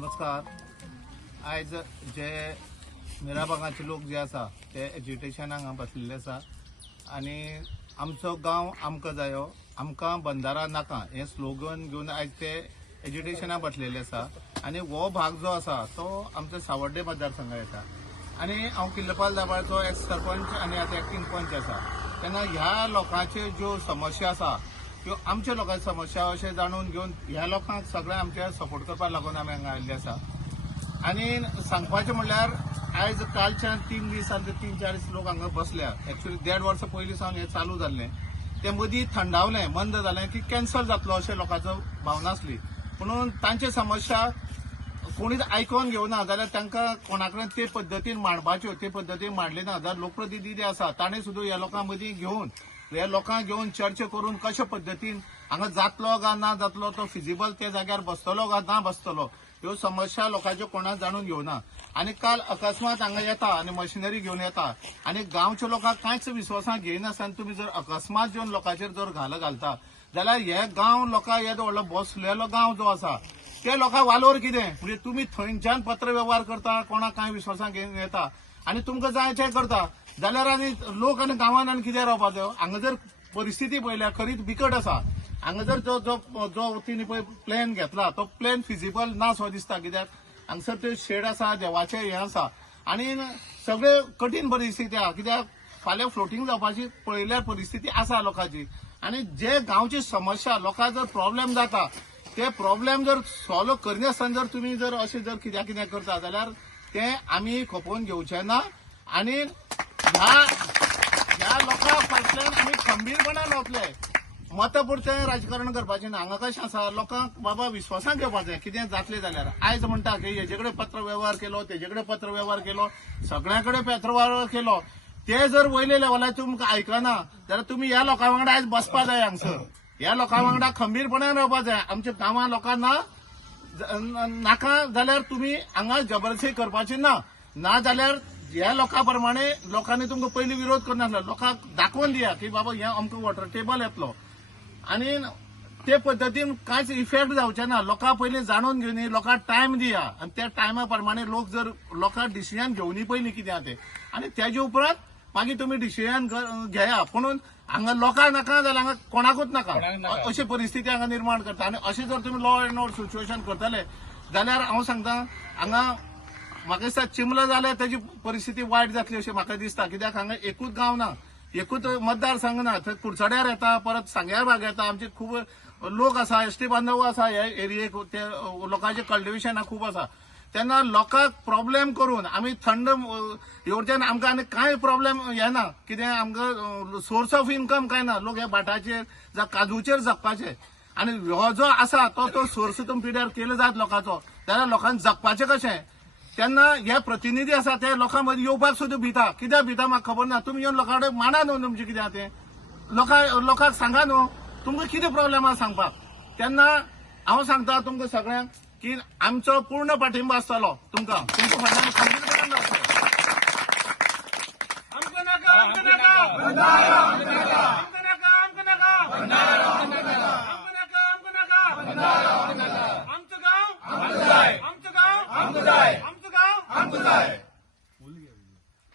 नमस्कार. आज जे मिराबागाचे लोक जे आसा ते एज्युटेशनाक हांगा बसलेले आसा आनी आमचो गांव आमकां जायो, आमकां बंधारा नाका हे स्लोगन घेवन आज ते एज्युटेशनाक बसलेले आसा. आनी हो भाग जो आसा तो आमच्या सावर्डे मतदारसंघात येता. आनी हांव किल्लपाल दाबाळचो एक्स सरपंच आनी आतां एक्टींग पंच आसा. तेन्ना ह्या लोकांचे ज्यो समस्या आसा त्यो आमच्या लोकांची समस्या अशें जाणून घेवन ह्या लोकांक सगळ्या आमच्या सपोर्ट करपाक लागून आमी हांगा आयिल्ले आसा. आनी सांगपाचें म्हणल्यार आयज कालच्यान 3 दीस आनी 3-4 दीस लोक हांगा बसल्या. एक्चुअली 1.5 वर्स पयलीं सावन हें चालू जाल्लें. तें मदीं थंडावलें, मंद जालें की कॅन्सल जातलो अशें लोकांचो भावना आसली. म्हणून तांचे समस्या कोणीच आयकोन घेवना जाल्यार तांकां कोणाकडेन ते पद्दतीन मांडपाच्यो, ते पद्दतीन मांडले ना जाल्यार लोकप्रतिनिधी आसा ताणें सुद्दां ह्या लोकां मदीं घेवन ह्या लोकांक घेवन चर्चा करून कशे पद्दतीन हांगा जातलो काय ना जातलो, तो फिजिबल त्या जाग्यार बसतलो काय ना बसतलो, ह्यो समस्या लोकांच्यो कोणाच जाणून घेवना. आनी काल अकस्मात हांगा येता आनी मशिनरी घेवन येता आनी गांवच्या लोकांक कांयच विश्वासाक घेयनासतना तुमी जर अकस्मात जेवन लोकांचेर जर घालता जाल्यार हे गांव लोकांक येदो व्हडलो बसलेलो गांव जो आसा त्या लोकांक वालोर कितें. म्हणजे तुमी थंयच्यान पत्र व्यवहार करता, कोणाक कांय विश्वासाक घेवन येता आनी तुमकां जाय तें करता जाल्यार आनी लोक आनी गांवांत आनी कितें रावपाचो. हांगा जर परिस्थिती पळयल्यार खरीच बिकट आसा. हांगा जर जो तिणी पळय प्लॅन घेतला तो प्लॅन फिजिबल ना सो दिसता. कित्याक हांगसर ते शेड आसा, देवाचें हें आसा आनी सगळे कठीण परिस्थिती आहा. कित्याक फाल्यां फ्लोटींग जावपाची पळयल्यार परिस्थिती आसा लोकांची. आनी जे गांवची समस्या लोकांक जर प्रॉब्लेम जाता ते प्रॉब्लेम जर सॉल्व करनासतना जर तुमी जर अशें जर कितें करता जाल्यार तें आमी खपोवन घेवचें ना. आनी ह्या लोकांक फाटल्यान आमी खंबीरपणान रावतले. मतपुरतें राजकारण करपाचें ना. हांगा कशें आसा लोकांक बाबा विश्वासाक घेवपाचें कितें जातलें जाल्यार. आयज म्हणटा की हेजे कडेन पत्र व्यवहार केलो, तेजे कडेन पत्र व्यवहार केलो, सगळ्या कडेन पत्र व्यवहार केलो, ते जर वयले लेवलार तुमकां आयकना जाल्यार तुमी ह्या लोकां वांगडा आयज बसपा जाय. हांगसर ह्या लोकां वांगडा खंबीरपणान रावपा जाय. आमच्या गांवां लोकांना नाका जाल्यार तुमी हांगा जबरदस्ती करपाची ना जाल्यार ह्या लोकां प्रमाणे लोकांनी तुमकां पयलीं विरोध करनासलो. लोकांक दाखोवन दिया की बाबा हें आमकां वॉटर टेबल येतलो आनी ते पद्दतीन कांयच इफेक्ट जावचे ना. लोकां पयलीं जाणून घेवनी, लोकांक टायम दिया आनी त्या टायमा प्रमाणे लोक जर लोकांक डिसिजन घेवनी पयलीं कितें आहा तें आनी तेजे उपरांत मागीर तुमी डिसिजन घेया. पूण हांगा लोकांक नाका जाल्यार हांगा कोणाकूच नाका अशी परिस्थिती हांगा निर्माण करता. आनी अशें जर तुमी लॉ एंड ऑर्डर सिच्युएशन करतले जाल्यार हांव सांगता हांगा म्हाका दिसता चिमला जाल्यार तेजी परिस्थिती वायट जातली अशें म्हाका दिसता. कित्याक हांगा एकूच गांव ना, एकूच मतदारसंघ ना. थंय कुडचड्यार येता, परत सांग्यार भाग येता. आमचे खूब लोक आसा, एसटी बांधव आसा ह्या एरियेक, ते लोकांचे कल्टिवेशन खूब आसा. तेन्ना लोकांक प्रॉब्लेम करून आमी थंड येवच्यान आमकां आनी कांय प्रॉब्लेम हें ना. कितें आमकां सोर्स ऑफ इन्कम कांय ना. लोक हे भाटाचेर जावं काजूचेर जगपाचे आनी हो जो आसा तो सोर्स तुमी पिड्यार केलो जायत लोकांचो जाल्यार लोकांक जगपाचें कशें. तेन्ना हे प्रतिनिधी आसा ते लोकां मदीं येवपाक सुद्दां भिता. कित्याक भिता म्हाका खबर ना. तुमी येवन लोकां कडेन मांडा न्हू तुमचें कितें आहा तें. लोकांक सांगा न्हू तुमकां कितें प्रॉब्लेम आहा सांगपाक. तेन्ना हांव सांगता तुमकां सगळ्यांक की आमचो पूर्ण पाठिंबा आसतलो तुमकां फाटल्यान खंबीरपणान रावतलो. आमकां नाका